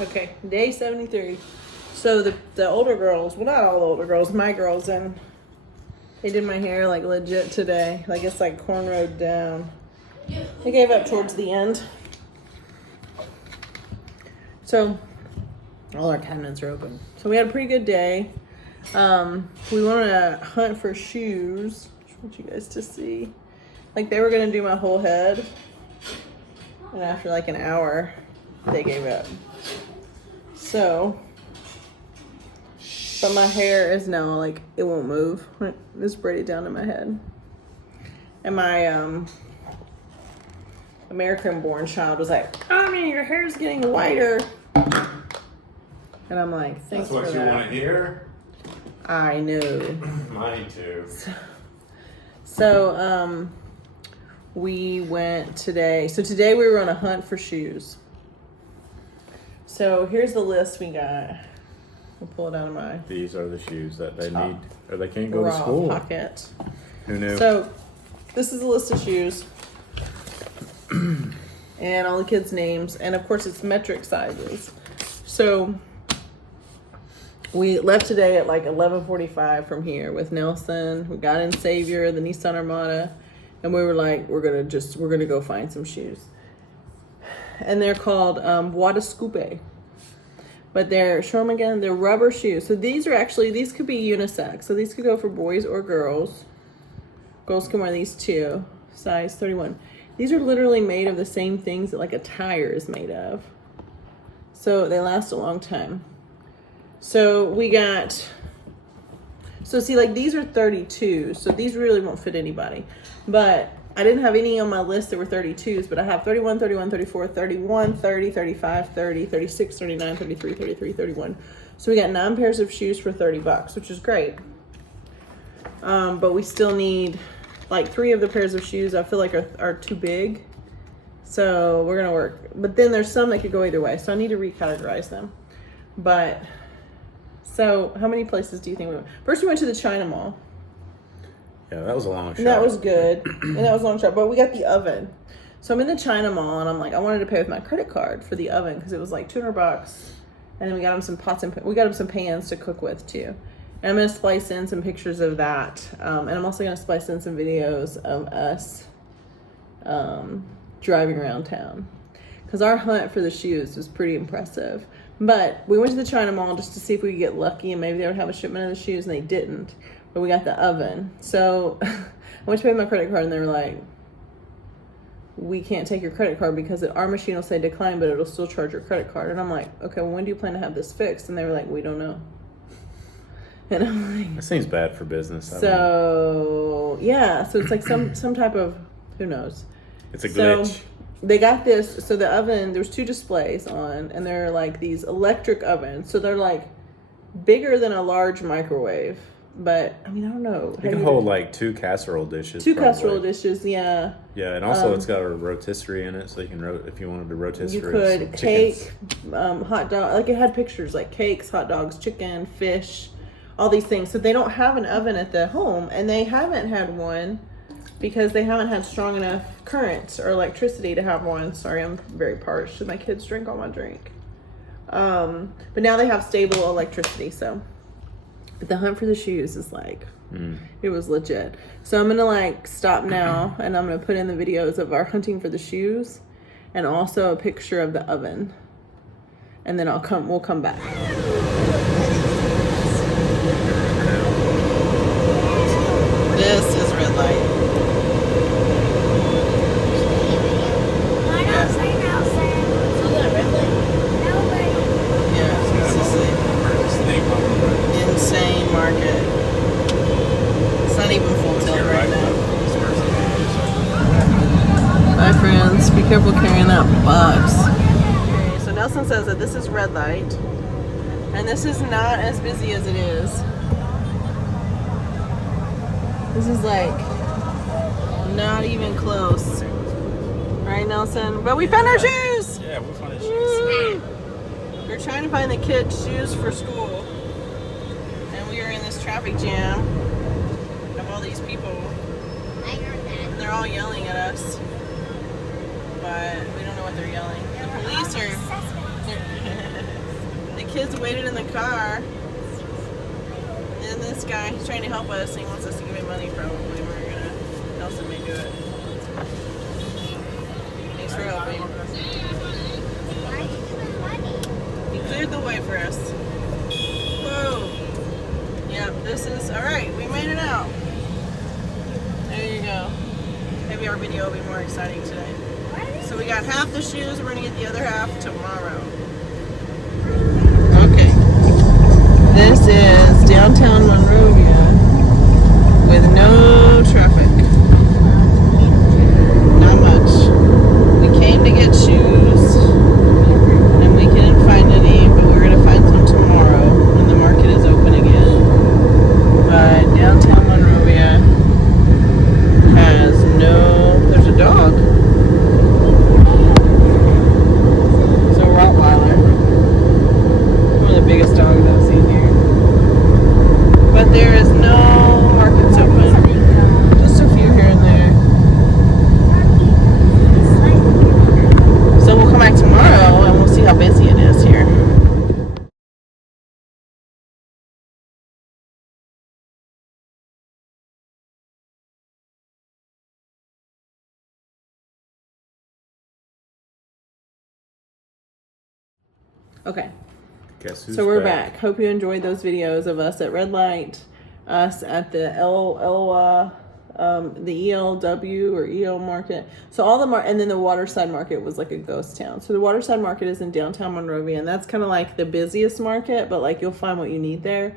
Okay, day 73. So the older girls, well, not all the older girls, my girls, and they did my hair like legit today. Like it's like cornrowed down. They gave up towards the end. So all our cabinets are open. So we had a pretty good day. We wanted to hunt for shoes. I just want you guys to see. Like they were gonna do my whole head, and after like an hour, they gave up. So, but my hair is now like it won't move. It's braided down to my head, and my American-born child was like, "Mommy, your hair's getting whiter," and I'm like, "Thanks for that." That's what you want to hear? I know. Mine too. So, we went today. So today we were on a hunt for shoes. So here's the list we got. I'll pull it out of my These are the shoes that they need, or they can't go to raw school. pocket. Who knew? So this is a list of shoes. And all the kids' names. And of course it's metric sizes. So we left today at like 11:45 from here with Nelson. We got in Savior, the Nissan Armada, and we were like, we're gonna go find some shoes. And they're called Watascupe. But show them again, they're rubber shoes. So these could be unisex. So these could go for boys or girls. Girls can wear these too, size 31. These are literally made of the same things that like a tire is made of. So they last a long time. So see, like these are 32, so these really won't fit anybody. But I didn't have any on my list that were 32s, but I have 31, 31, 34, 31, 30, 35, 30, 36, 39, 33, 33, 31. So we got 9 pairs of shoes for $30, which is great. But we still need like 3 of the pairs of shoes I feel like are too big. So we're gonna work. But then there's some that could go either way, so I need to recategorize them. But so how many places do you think we went? First we went to the China Mall. Yeah, that was a long shot. And that was good. And that was a long shot. But we got the oven. So I'm in the China Mall and I'm like, I wanted to pay with my credit card for the oven because it was like $200. And then we got him some pots and we got him some pans to cook with too. And I'm gonna splice in some pictures of that. And I'm also gonna splice in some videos of us driving around town. Because our hunt for the shoes was pretty impressive. But we went to the China Mall just to see if we could get lucky and maybe they would have a shipment of the shoes, and they didn't. But we got the oven. So I went to pay with my credit card and they were like, we can't take your credit card because our machine will say decline, but it'll still charge your credit card. And I'm like, okay, well, when do you plan to have this fixed? And they were like, we don't know. And I'm like, that seems bad for business. So it's like some type of, who knows? It's a glitch. So they got this. So the oven, there's 2 displays on, and they're like these electric ovens. So they're like bigger than a large microwave. But I mean, I don't know. You can hold like 2 casserole dishes. 2 casserole dishes, yeah. Yeah, and also it's got a rotisserie in it, so you can if you wanted to rotisserie. You could cake, hot dog. Like it had pictures like cakes, hot dogs, chicken, fish, all these things. So they don't have an oven at the home, and they haven't had one because they haven't had strong enough current or electricity to have one. Sorry, I'm very parched. My kids drink all my drink. But now they have stable electricity, so. But the hunt for the shoes is like, it was legit. So I'm going to like stop now and I'm going to put in the videos of our hunting for the shoes and also a picture of the oven. And then we'll come back. This is red light. Insane market. It's not even full tilt right now. Bye friends, be careful carrying that box. Okay, so Nelson says that this is red light and this is not as busy as it is. This is like not even close. Right, Nelson? But we found our shoes! Yeah, we found our shoes. We're trying to find the kids' shoes for school. Traffic jam of all these people. I heard that. They're all yelling at us, but we don't know what they're yelling. The police are kids waited in the car. And this guy, he's trying to help us. He wants us to give him money probably. Nelson may do it. Thanks for helping. Why are you giving money? He cleared the way for us. Whoa. Yep, this is, alright, we made it out. There you go. Maybe our video will be more exciting today. So we got half the shoes, we're going to get the other half tomorrow. Okay. This is downtown Monrovia with no traffic. Not much. We came to get shoes and we couldn't find any, but we're going to find some tomorrow when the market is open again. But downtown Monrovia has no, there's a dog. It's a Rottweiler. One of the biggest dogs I've seen here. But there is no markets open. Just a few here and there. So we'll come back tomorrow and we'll see how busy it is here. Okay. Guess who's So we're back. Hope you enjoyed those videos of us at Red Light, us at the the ELW or EL market. So all the and then the Waterside market was like a ghost town. So the Waterside market is in downtown Monrovia, and that's kind of like the busiest market, but like you'll find what you need there.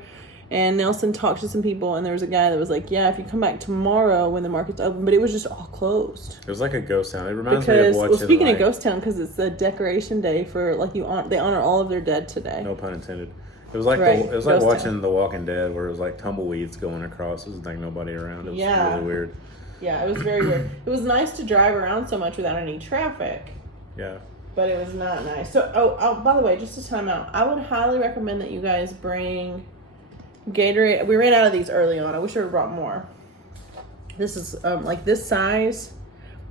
And Nelson talked to some people, and there was a guy that was like, yeah, if you come back tomorrow when the market's open, but it was just all closed. It was like a ghost town. It reminds me of watching. Well, speaking of ghost town, because it's a decoration day for like they honor all of their dead today. No pun intended. It was like Right. it was like Ghost watching town. The Walking Dead, where it was like tumbleweeds going across. There was like nobody around. It was Yeah. really weird. Yeah, it was very weird. It was nice to drive around so much without any traffic, Yeah. but it was not nice. So, oh, by the way, just a timeout. I would highly recommend that you guys bring Gatorade. We ran out of these early on. I wish I would brought more. This is like this size,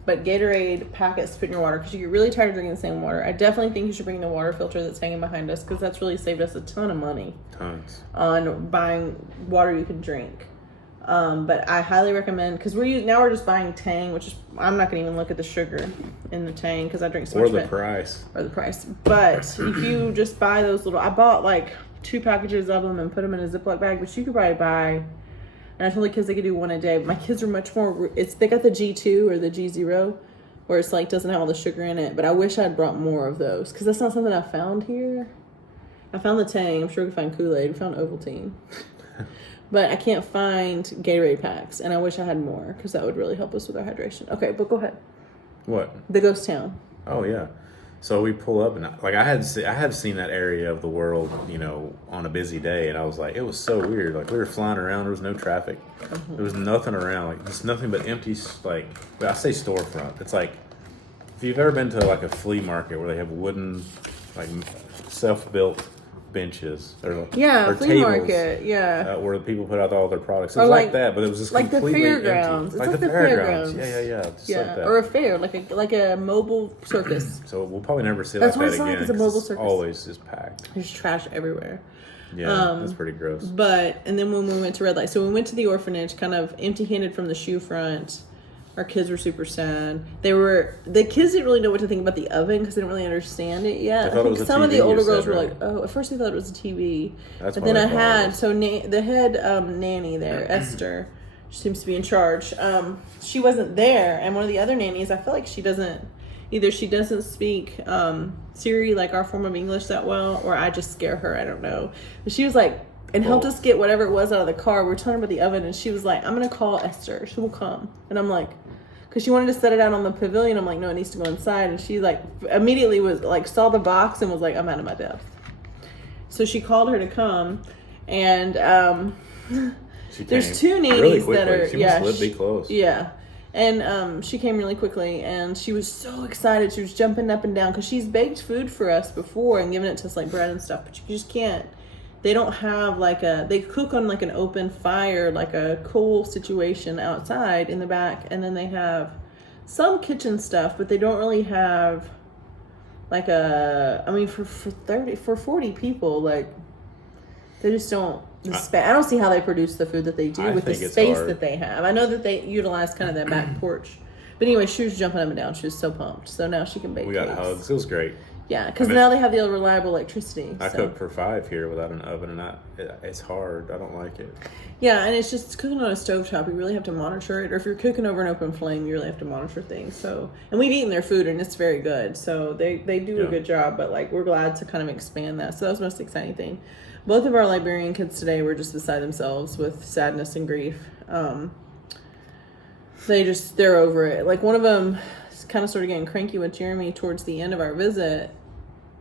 but Gatorade packets to put in your water because you get really tired of drinking the same water. I definitely think you should bring the water filter that's hanging behind us because that's really saved us a ton of money Tons. on buying water you can drink. But I highly recommend because we're just buying Tang, which is I'm not gonna even look at the sugar in the Tang because I drink so Or much the of it. price. Or the price. But if you just buy those little, I bought like 2 packages of them and put them in a Ziploc bag, but you could probably buy. And I told the kids they could do one a day. But my kids are much more. They got the G2 or the G0, where it's like doesn't have all the sugar in it. But I wish I'd brought more of those because that's not something I found here. I found the Tang. I'm sure we could find Kool-Aid. We found Ovaltine. But I can't find Gatorade packs, and I wish I had more because that would really help us with our hydration. Okay, but go ahead. What? The ghost town. Oh yeah. So we pull up and like I had seen that area of the world, on a busy day, and I was like, it was so weird. Like we were flying around, there was no traffic, there was nothing around, like just nothing but empty. Like I say storefront. It's like if you've ever been to like a flea market where they have wooden, like self-built benches or Yeah, or flea tables, market. Yeah. where people put out all their products. It Or was like like- that, but it was just like the completely fairgrounds. empty. It's like the fairgrounds. Yeah. Just Yeah, like that. or a fair, like a mobile circus. So we'll probably never see That's like what that it's like, again. it's a 'cause mobile it's circus. always just packed. There's trash everywhere. Yeah, that's pretty gross. And then when we went to Red Light, so we went to the orphanage, kind of empty-handed from the shoe front. Our kids were super sad. The kids didn't really know what to think about the oven because they didn't really understand it yet. They I thought it think was a some of the TV, older you girls said, were right? like, "Oh," at first they thought it was a TV. That's But what then I thought it had was. the head nanny there, Esther. She seems to be in charge. She wasn't there, and one of the other nannies, I feel like she doesn't speak Siri, like our form of English, that well, or I just scare her. I don't know. But she was like, and helped us get whatever it was out of the car. We were telling her about the oven, and she was like, "I'm gonna call Esther. She will come." And I'm like, because she wanted to set it out on the pavilion. I'm like, no, it needs to go inside. And she like immediately was like, saw the box and was like, I'm out of my depth. So she called her to come, and there's 2 nannies really quickly. that are She must be close. Yeah. And she came really quickly, and she was so excited. She was jumping up and down because she's baked food for us before and given it to us like bread and stuff. But you just can't. They don't have they cook on like an open fire, like a cool situation outside in the back, and then they have some kitchen stuff, but they don't really have like for 40 people, like they just don't. I don't see how they produce the food that they do with the space that they have. I know that they utilize kind of that back porch. But anyway, she was jumping up and down. She was so pumped. So now she can bake We got cakes. hugs. It was great. Yeah, because now they have the reliable electricity. I cook for 5 here without an oven, and it's hard. I don't like it. Yeah, and it's just cooking on a stovetop. You really have to monitor it. Or if you're cooking over an open flame, you really have to monitor things. So, and we've eaten their food, and it's very good. So they do a good job. But like, we're glad to kind of expand that. So that was the most exciting thing. Both of our Liberian kids today were just beside themselves with sadness and grief. They're over it. Like one of them kind of started getting cranky with Jeremy towards the end of our visit,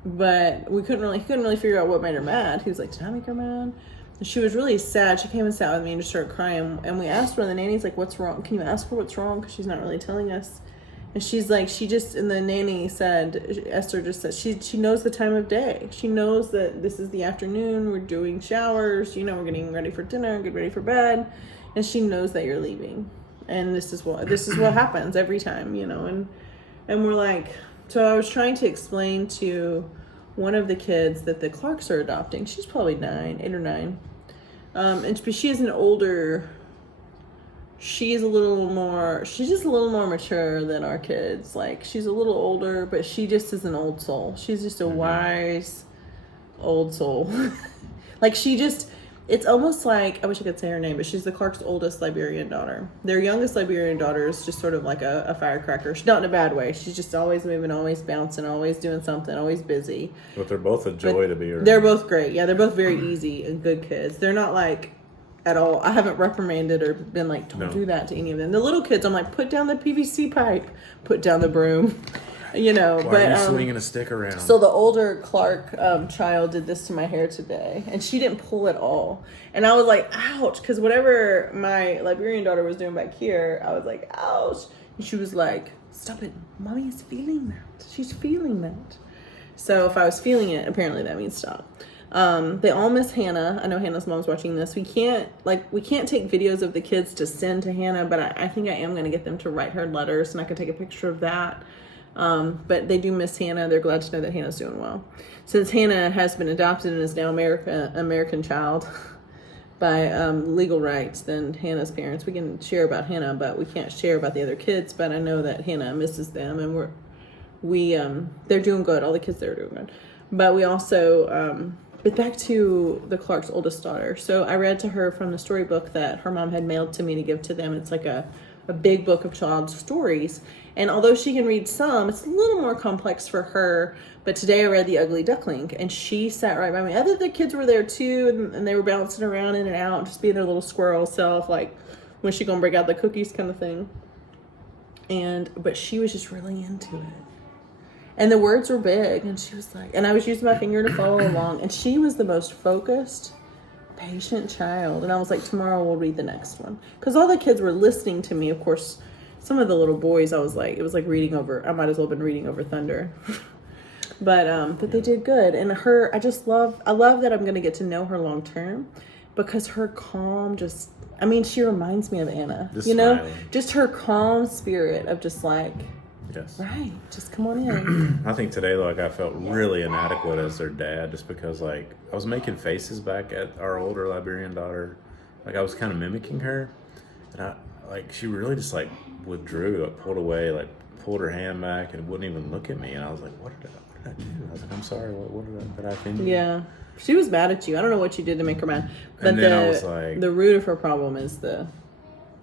but he couldn't really figure out what made her mad. He was like, "Did I make her mad?" And she was really sad. She came and sat with me and just started crying. And we asked one of the nannies, like, "What's wrong? Can you ask her what's wrong?" Because she's not really telling us. And she's like, and the nanny said, Esther just said, she knows the time of day. She knows that this is the afternoon. We're doing showers. We're getting ready for dinner, get ready for bed, and she knows that you're leaving. And this is what happens every time, and we're like, so I was trying to explain to one of the kids that the Clarks are adopting. She's probably 8 or 9. And she is an older, she's just a little more mature than our kids. Like, she's a little older, but she just is an old soul. She's just a wise old soul. Like, it's almost like, I wish I could say her name, but she's the Clark's oldest Liberian daughter. Their youngest Liberian daughter is just sort of like a firecracker. She's not in a bad way. She's just always moving, always bouncing, always doing something, always busy. But they're both a joy to be around. They're both great. Yeah, they're both very easy and good kids. They're not like, at all. I haven't reprimanded or been like, don't do that to any of them. The little kids, I'm like, put down the PVC pipe, put down the broom. Why are you swinging a stick around? So the older Clark child did this to my hair today, and she didn't pull at all. And I was like, ouch, because whatever my Liberian daughter was doing back here, I was like, ouch. And she was like, stop it. Mommy is feeling that. She's feeling that. So if I was feeling it, apparently that means stop. They all miss Hannah. I know Hannah's mom's watching this. We can't take videos of the kids to send to Hannah, but I think I am going to get them to write her letters, and I can take a picture of that. But they do miss Hannah. They're glad to know that Hannah's doing well. Since Hannah has been adopted and is now American child by legal rights, then Hannah's parents, we can share about Hannah, but we can't share about the other kids. But I know that Hannah misses them, and they're doing good. All the kids there are doing good. But we also, but back to the Clark's oldest daughter. So I read to her from the storybook that her mom had mailed to me to give to them. It's like a big book of child's stories. And although she can read some, it's a little more complex for her. But today I read The Ugly Duckling, and she sat right by me. Other the kids were there too, and they were bouncing around in and out, just being their little squirrel self, like, when she gonna break out the cookies kind of thing. But she was just really into it. And the words were big, and she was like, and I was using my finger to follow along, and she was the most focused, patient child. And I was like, tomorrow we'll read the next one. Because all the kids were listening to me. Of course, some of the little boys, I was like, it was like reading over, I might as well have been reading over thunder. But they did good. And I love that I'm going to get to know her long term, because her calm she reminds me of Anna, smiling. Just her calm spirit of just like, yes, right, just come on in. I think today, I felt really inadequate as their dad, just because, I was making faces back at our older Liberian daughter. I was kind of mimicking her. And she really just, withdrew, pulled away, pulled her hand back and wouldn't even look at me. And I was like, what did I do? I was like, I'm sorry, did I offend you? Yeah. She was mad at you. I don't know what you did to make her mad. But and then I was like, the root of her problem is yeah,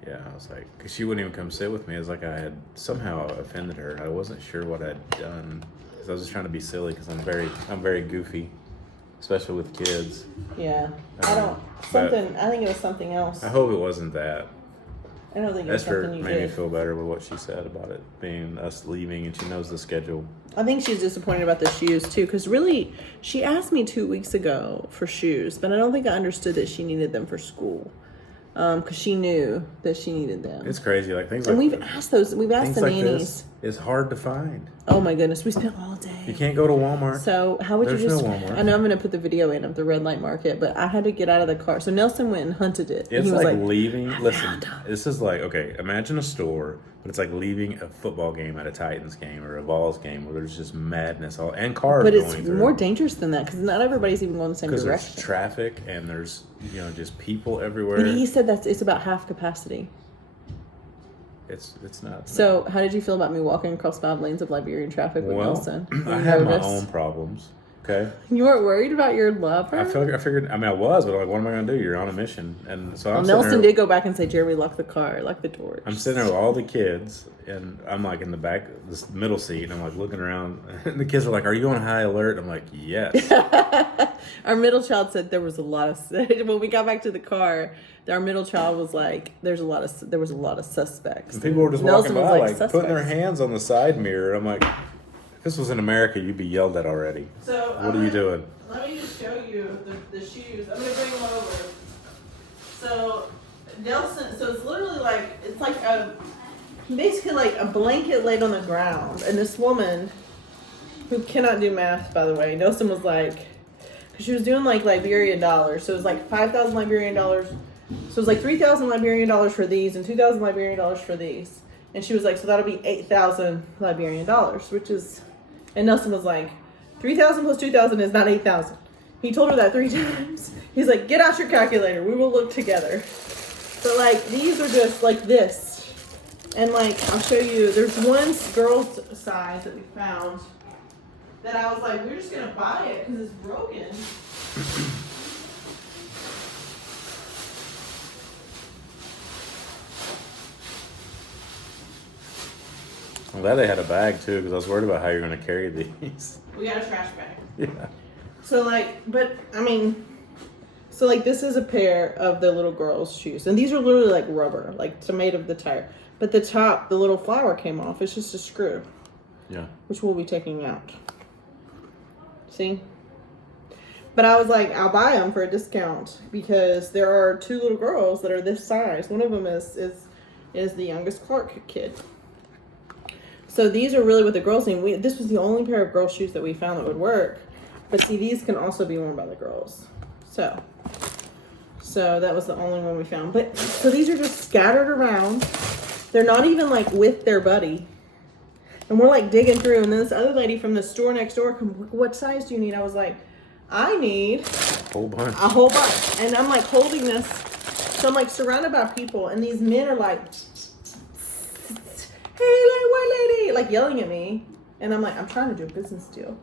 I was like, because she wouldn't even come sit with me. It was like I had somehow offended her. I wasn't sure what I'd done, because I was just trying to be silly, because I'm very goofy, especially with kids. Yeah. I think it was something else. I hope it wasn't that. I don't think it was something you did. Esther made me feel better with what she said about it being us leaving, and she knows the schedule. I think she's disappointed about the shoes too, because really, she asked me 2 weeks ago for shoes, but I don't think I understood that she needed them for school, because she knew that she needed them. It's crazy, things and like. We've asked the nannies. is hard to find. Oh my goodness, we spent all You day. can't go to Walmart. So how would There's you just? no Walmart. I know I'm going to put the video in of the red light market, but I had to get out of the car. So Nelson went and hunted it. And It's he was like leaving. Listen, found 'em. this is like, okay, imagine a store, but it's like leaving a football game at a Titans game or a Vols game where there's just madness all and cars But going it's through. more dangerous than that because not everybody's even going the same Because there's direction. traffic and there's just people everywhere. And he said that it's about half capacity. It's not. So how did you feel about me walking across 5 lanes of Liberian traffic with Well, Nelson? Were I you had my nervous? own problems. Okay. You weren't worried about your lover? I figured. I mean, I was, but like, what am I gonna do? You're on a mission, and so I'm sitting Nelson there, did go back and say, Jeremy, lock the car, lock the doors. I'm sitting there with all the kids, and I'm like in the back, this middle seat, and I'm like looking around, and the kids are like, "Are you on high alert?" I'm like, "Yes." Our middle child said there was a lot of when we got back to the car. Our middle child was like, there was a lot of suspects. And people were just Nelson walking was by, like putting their suspects. hands on the side mirror. I'm like, if this was in America, you'd be yelled at already. So What are you doing? Let me just show you the shoes. I'm gonna bring them over. So Nelson, so it's literally like it's like basically like a blanket laid on the ground, and this woman who cannot do math, by the way, Nelson was like, because she was doing like Liberian dollars, so it was like 5,000 Liberian dollars. So it was like 3,000 Liberian dollars for these and 2,000 Liberian dollars for these. And she was like, so that'll be 8,000 Liberian dollars, which is, and Nelson was like, 3,000 plus 2,000 is not 8,000. He told her that 3 times. He's like, get out your calculator. We will look together. But like, these are just like this. And like, I'll show you, there's one girl's size that we found that I was like, we're just going to buy it because it's broken. I'm glad they had a bag too, because I was worried about how you're going to carry these. We got a trash bag. Yeah. So like, but I mean, so like this is a pair of the little girl's shoes. And these are literally like rubber, like it's made of the tire. But the top, the little flower came off. It's just a screw, Yeah. which we'll be taking out. See? But I was like, I'll buy them for a discount because there are 2 little girls that are this size. One of them is the youngest Clark kid. So these are really what the girls need. This was the only pair of girl shoes that we found that would work. But see, these can also be worn by the girls. So that was the only one we found. But so these are just scattered around. They're not even like with their buddy. And we're like digging through. And then this other lady from the store next door, what size do you need? I was like, I need Whole bunch. a whole bunch. And I'm like holding this. So I'm like surrounded by people. And these men are like, hey, like, white lady, like yelling at me. And I'm like, I'm trying to do a business deal.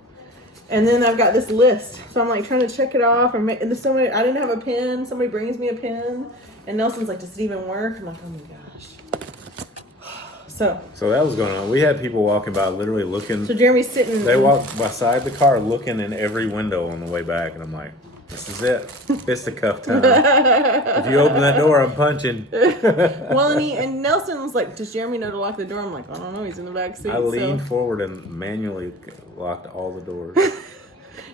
And then I've got this list. So I'm like trying to check it off. And there's somebody, I didn't have a pen. Somebody brings me a pen. And Nelson's like, does it even work? I'm like, oh my gosh. So that was going on. We had people walking by literally looking. Jeremy's sitting. They walked beside the car looking in every window on the way back. And I'm like, this is it. Fisticuff time. If you open that door, I'm punching. Well, and Nelson was like, does Jeremy know to lock the door? I'm like, I don't know. He's in the back seat. I leaned forward and manually locked all the doors.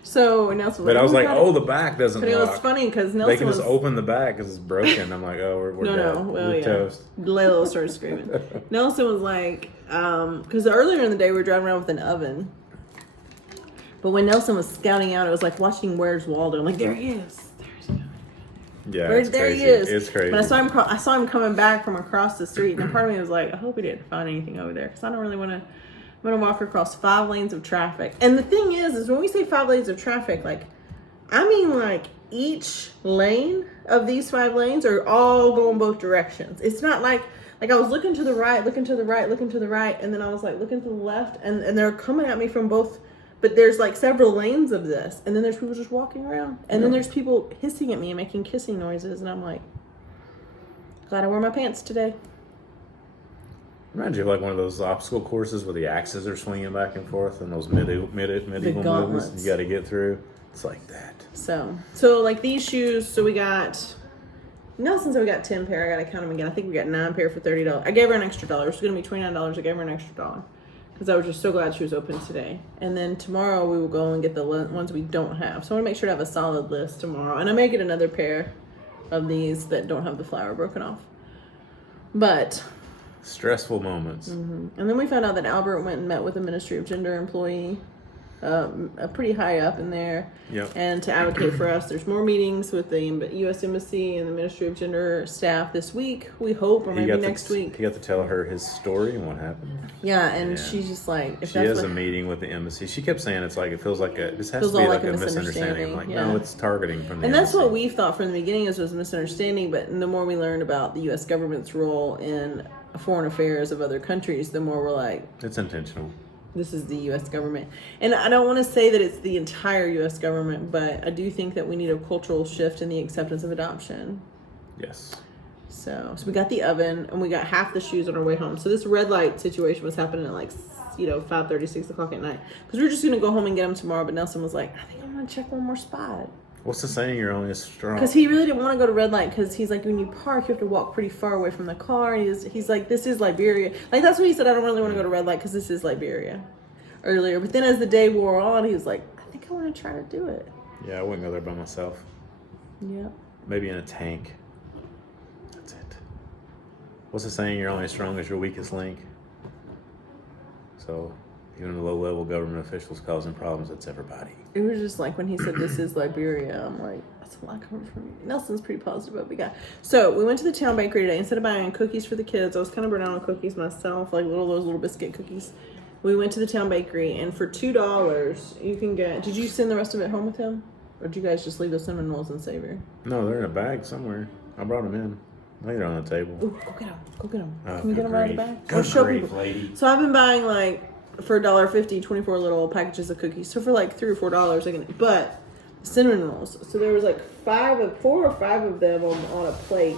So Nelson was But I was like, got oh, it. the back doesn't But it lock. was funny because They Nelson can was. just open the back because it's broken. I'm like, oh, we're No, dead. well, We're yeah. toast. Layla started screaming. Nelson was like, because earlier in the day we were driving around with an oven. But when Nelson was scouting out, it was like watching Where's Waldo. I'm like, there he is. Yeah, There, it's there crazy. he is. It's crazy. But I saw him coming back from across the street, and part of me was like, I hope he didn't find anything over there, because I don't really want to. I'm gonna walk across 5 lanes of traffic. And the thing is when we say 5 lanes of traffic, like, I mean like each lane of these 5 lanes are all going both directions. It's not like I was looking to the right, looking to the right, looking to the right, and then I was like looking to the left, and they're coming at me from both. But there's like several lanes of this, and then there's people just walking around, and then there's people hissing at me and making kissing noises, and I'm like, glad I wore my pants today. Reminds you of like one of those obstacle courses where the axes are swinging back and forth and those medieval movies gauntlets. you got to get through. It's like that. So like these shoes. So we got. Nelson said we got 10 pair. I gotta count them again. I think we got 9 pair for $30. I gave her an extra $1. It's gonna be $29. I gave her an extra $1 because I was just so glad she was open today. And then tomorrow we will go and get the ones we don't have. So I want to make sure to have a solid list tomorrow. And I may get another pair of these that don't have the flower broken off. But Stressful moments. And then we found out that Albert went and met with a Ministry of Gender employee, a pretty high up in there, Yep. and to advocate for us. There's more meetings with the U.S. Embassy and the Ministry of Gender staff this week, we hope, or maybe next week. He got to tell her his story and what happened. Yeah, and Yeah. she's just like, if She that's has what, a meeting with the embassy. She kept saying this feels like this has Feels to be all like like a a misunderstanding. I'm like, misunderstanding, no, yeah. it's targeting from the and that's embassy. what we thought from the beginning was a misunderstanding, but the more we learned about the U.S. government's role in foreign affairs of other countries, the more we're like, It's intentional. this is the U.S. government. And I don't want to say that it's the entire U.S. government, but I do think that we need a cultural shift in the acceptance of adoption. Yes. So we got the oven, and we got half the shoes on our way home. So this red light situation was happening at like, 5:30, 6 o'clock at night. Because we were just going to go home and get them tomorrow, but Nelson was like, I think I'm going to check one more spot. What's the saying? You're only as strong. Because he really didn't want to go to red light, because he's like, when you park, you have to walk pretty far away from the car. And he's like, this is Liberia. Like, that's what he said, I don't really want to go to red light because this is Liberia earlier. But then as the day wore on, he was like, I think I want to try to do it. Yeah, I wouldn't go there by myself. Yeah. Maybe in a tank. That's it. What's the saying? You're only as strong as your weakest link. So even the low-level government officials causing problems, that's everybody. It was just like when he said this is Liberia, I'm like, that's a lot coming from you. Nelson's pretty positive about what we got. So we went to the town bakery today. Instead of buying cookies for the kids, I was kind of burnt out on cookies myself, like those little biscuit cookies. We went to the town bakery, and for $2 you can get. Did you send the rest of it home with him, or did you guys just leave the cinnamon rolls and Savior? No, they're in a bag somewhere. I brought them in. I think they're on the table. Ooh, go get them. Go get them. Oh, Can we get them out of the grief. bag? Good Or show grief, people. lady. So I've been buying for $1.50, 24 little packages of cookies. So for like $3 or $4, I can. But cinnamon rolls. So there was like 4 or 5 of them on a plate.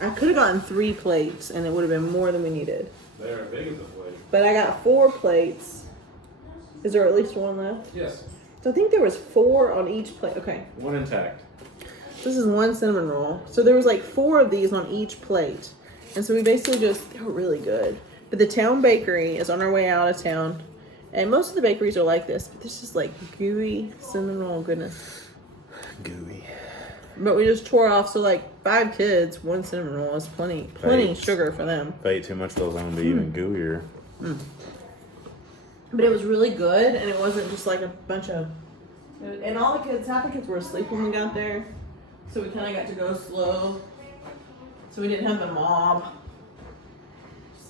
I could have gotten 3 plates, and it would have been more than we needed. They're as big as a plate. But I got 4 plates. Is there at least one left? Yes. So I think there was 4 on each plate. Okay. One intact. This is one cinnamon roll. So there was like 4 of these on each plate. And so we basically they were really good. But the town bakery is on our way out of town. And most of the bakeries are like this. But this is like gooey cinnamon roll goodness. Gooey. But we just tore off. So like 5 kids, 1 cinnamon roll is plenty Thanks. sugar for them. If I ate too much of those, I'm going to be even gooier. But it was really good. And it wasn't just like a bunch of... And half the kids were asleep when we got there. So we kind of got to go slow. So we didn't have the mob.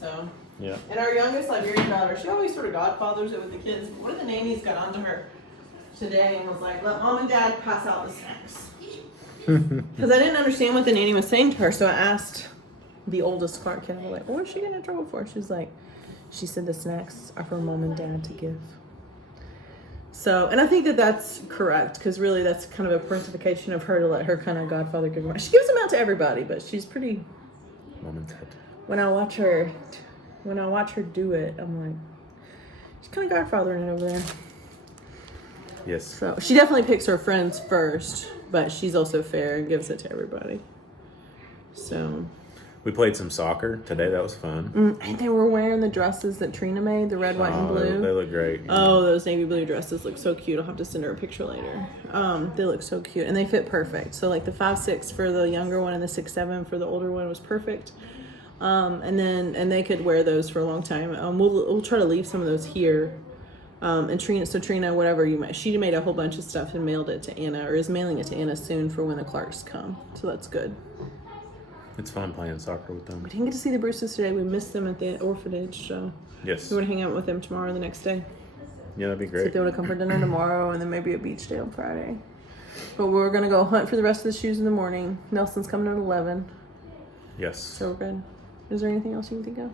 So, Yeah. and our youngest Liberian daughter, she always sort of godfathers it with the kids. One of the nannies got onto her today and was like, let mom and dad pass out the snacks. Because I didn't understand what the nanny was saying to her. So I asked the oldest Clark kid, I was like, what is she getting in trouble for? She's like, she said the snacks are for mom and dad to give. So, and I think that that's correct, because really that's kind of a parentification of her to let her kind of godfather give them out. She gives them out to everybody, but she's pretty, Mom and Dad. when I watch her do it, I'm like, she's kind of godfathering it over there. Yes. So she definitely picks her friends first, but she's also fair and gives it to everybody. So. We played some soccer today. That was fun. And they were wearing the dresses that Trina made, the red, white, and blue. They look great. Oh, those navy blue dresses look so cute. I'll have to send her a picture later. They look so cute, and they fit perfect. So like the 5'6" for the younger one and the 6'7" for the older one was perfect. And they could wear those for a long time. We'll try to leave some of those here. And Trina, whatever she made a whole bunch of stuff and mailed it to Anna, or is mailing it to Anna soon for when the Clarks come. So that's good. It's fun playing soccer with them. We didn't get to see the Bruces today. We missed them at the orphanage, so Yes. we want to hang out with them tomorrow or the next day. Yeah, that'd be So great. if they want to come for dinner tomorrow, and then maybe a beach day on Friday. But we're gonna go hunt for the rest of the shoes in the morning. Nelson's coming at 11, Yes. so we're good. Is there anything else you can think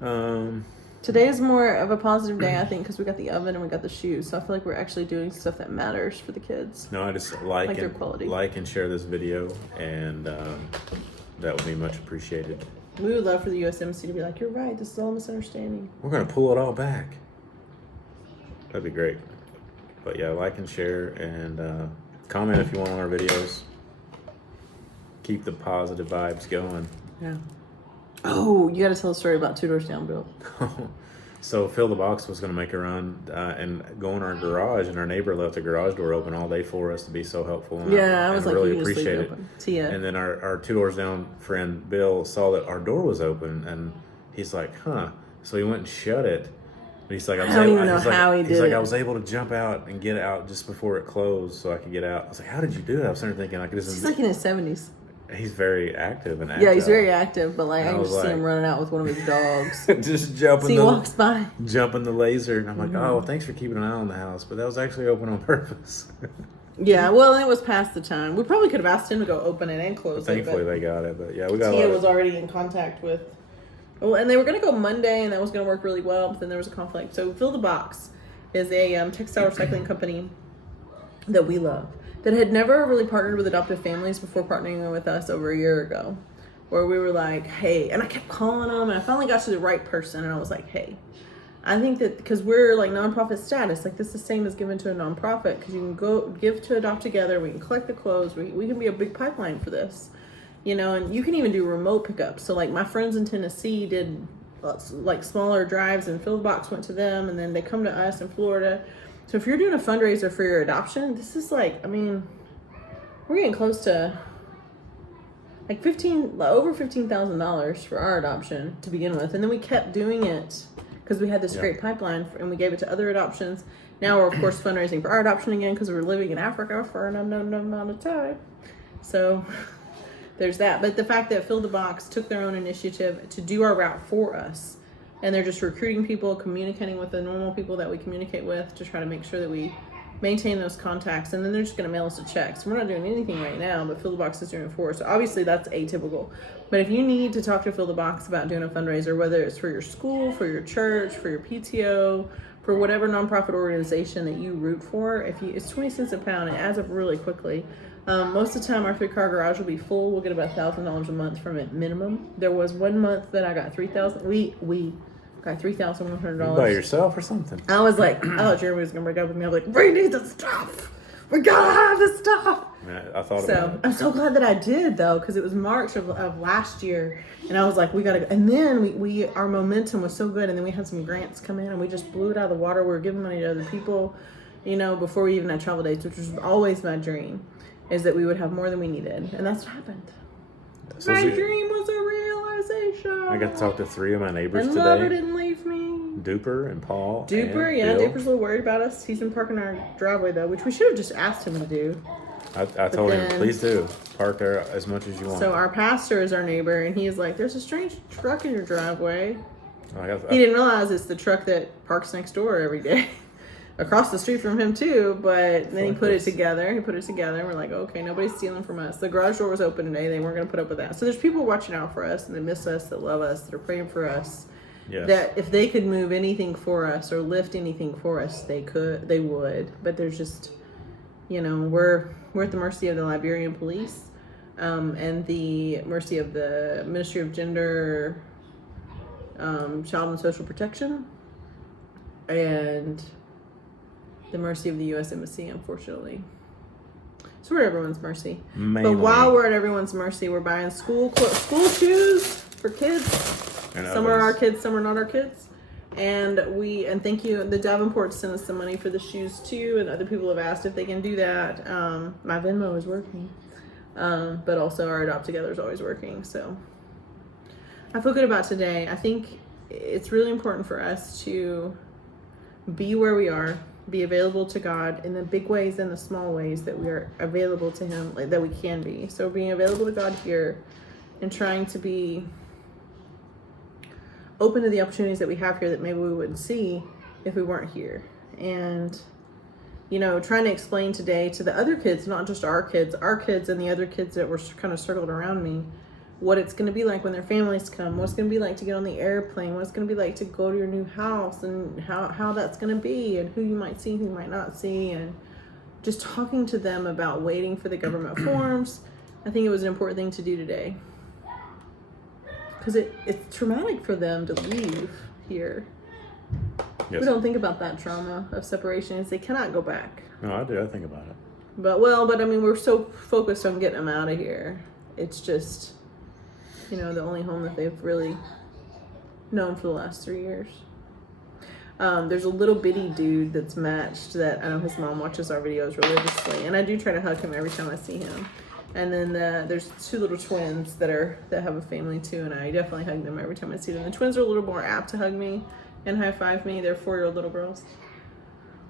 of? Um, Today is more of a positive day, I think, because we got the oven and we got the shoes. So I feel like we're actually doing stuff that matters for the kids. no, I just Like their quality. like and share this video, and that would be much appreciated. We would love for the U.S. Embassy to be like, "You're right. This is all a misunderstanding." We're gonna pull it all back. That'd be great. But yeah, like and share, and comment if you want on our videos. Keep the positive vibes going. Yeah. Oh, you got to tell a story about Two Doors Down, Bill. So Phil the Box was going to make a run and go in our garage, and our neighbor left the garage door open all day for us to be so helpful. And Yeah, I was and like, really you just leave appreciate it it. open. Tia. And then our 2 doors down friend Bill saw that our door was open, and he's like, "Huh." So he went and shut it. But he's like, I don't even know how he he's did like, it. I was able to jump out and get out just before it closed, so I could get out. I was like, "How did you do that?" I was sitting there thinking, like, this He's is. like in his 70s. He's very active and agile. Yeah, he's very active, but like And I I can was just see like- him running out with one of his dogs. just jumping So he walks by. jumping the laser, and I'm like, "Oh, thanks for keeping an eye on the house," but that was actually open on purpose. Yeah, well, it was past the time. We probably could have asked him to go open it and close Thankfully, it. they got it, but yeah, we got Tia a lot was already in contact with. Well, and they were going to go Monday, and that was going to work really well, but then there was a conflict. So Fill the Box is a textile recycling company that we love, that had never really partnered with adoptive families before partnering with us over a year ago, where we were like, hey, and I kept calling them, and I finally got to the right person, and I was like, hey, I think that because we're like nonprofit status, like this is the same as given to a nonprofit, because you can go give to Adopt Together, we can collect the clothes, we can be a big pipeline for this, you know, and you can even do remote pickups. So like my friends in Tennessee did like smaller drives, and Fill the Box went to them, and then they come to us in Florida. So if you're doing a fundraiser for your adoption, this is like, I mean, we're getting close to like over $15,000 for our adoption to begin with, and then we kept doing it because we had this great pipeline, and we gave it to other adoptions. Now we're of course fundraising for our adoption again because we're living in Africa for an unknown amount of time. So there's that. But the fact that Fill the Box took their own initiative to do our route for us, and they're just recruiting people, communicating with the normal people that we communicate with to try to make sure that we maintain those contacts, and then they're just going to mail us a check. So we're not doing anything right now, but Fill the Box is doing it for us. So obviously that's atypical. But if you need to talk to Fill the Box about doing a fundraiser, whether it's for your school, for your church, for your PTO, for whatever nonprofit organization that you root for, it's 20 cents a pound. It adds up really quickly. Most of the time our 3-car garage will be full. We'll get about $1,000 a month from it minimum. There was one month that I got $3,000. We got $3,100. by yourself or something. I was like, I thought Jeremy was gonna break up with me. I was like, we need the stuff. We gotta have the stuff. I thought about So it. I'm so glad that I did though, because it was March of last year, and I was like, we gotta go. And then we our momentum was so good, and then we had some grants come in, and we just blew it out of the water. We were giving money to other people, you know, before we even had travel dates, which was always my dream, is that we would have more than we needed, and that's what happened. So My dream was a realization. I got to talk to 3 of my neighbors and Lover today. didn't leave me. Duper and Paul. Duper, and yeah, Bill. Duper's a little worried about us. He's been parking our driveway though, which we should have just asked him to do. I told him, then- please do. Park there as much as you want. So our pastor is our neighbor, and he's like, "There's a strange truck in your driveway." I He didn't realize it's the truck that parks next door every day, across the street from him too. But then he put it together. We're like, okay, nobody's stealing from us. The garage door was open today. They weren't going to put up with that. So there's people watching out for us, and they miss us, that love us, that are praying for us. Yes. That if they could move anything for us or lift anything for us, they would. But there's just, you know, we're at the mercy of the Liberian police, and the mercy of the Ministry of Gender, Child and Social Protection, and the mercy of the U.S. Embassy, unfortunately. So we're at everyone's mercy. Mainly. But while we're at everyone's mercy, we're buying school shoes for kids. And Some are others. our kids, some are not our kids. And thank you. The Davenports sent us some money for the shoes too, and other people have asked if they can do that. My Venmo is working, but also our Adopt Together is always working. So I feel good about today. I think it's really important for us to be where we are, be available to God in the big ways and the small ways that we are available to Him, like that we can be. So being available to God here and trying to be open to the opportunities that we have here that maybe we wouldn't see if we weren't here. And, you know, trying to explain today to the other kids, not just our kids and the other kids that were kind of circled around me, what it's going to be like when their families come, what it's going to be like to get on the airplane, what it's going to be like to go to your new house, and how that's going to be, and who you might see, who you might not see, and just talking to them about waiting for the government forms. I think it was an important thing to do today. Because it's traumatic for them to leave here. Yes. We don't think about that trauma of separation as they cannot go back. No, I do. I think about it. But I mean, we're so focused on getting them out of here. It's just, you know, the only home that they've really known for the last 3 years. There's a little bitty dude that's matched that I know his mom watches our videos religiously, and I do try to hug him every time I see him. And then there's two little twins that have a family too, and I definitely hug them every time I see them. The twins are a little more apt to hug me and high five me. They're 4-year-old little girls.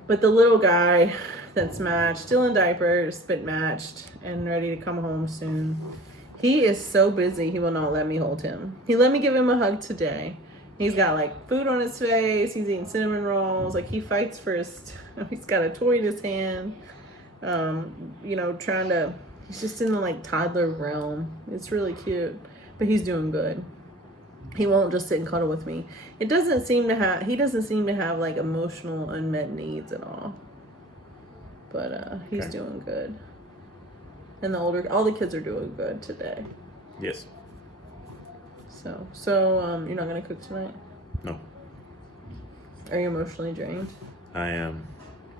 But the little guy that's matched, still in diapers, but matched and ready to come home soon. He is so busy, he will not let me hold him. He let me give him a hug today. He's got like food on his face. He's eating cinnamon rolls. Like he fights for his, he's got a toy in his hand. He's just in the like toddler realm. It's really cute, but he's doing good. He won't just sit and cuddle with me. He doesn't seem to have like emotional unmet needs at all. But he's doing good. And all the kids are doing good today. Yes. So you're not gonna cook tonight? No. Are you emotionally drained? I am.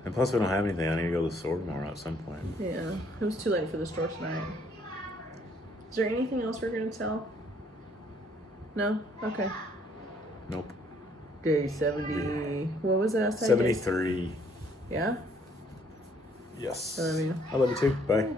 And plus, we don't have anything. I need to go to the store tomorrow at some point. Yeah, it was too late for the store tonight. Is there anything else we're gonna tell? No? Okay. Nope. Day 70. What was it? 73. Yeah? Yes. I love you. I love you too. Bye.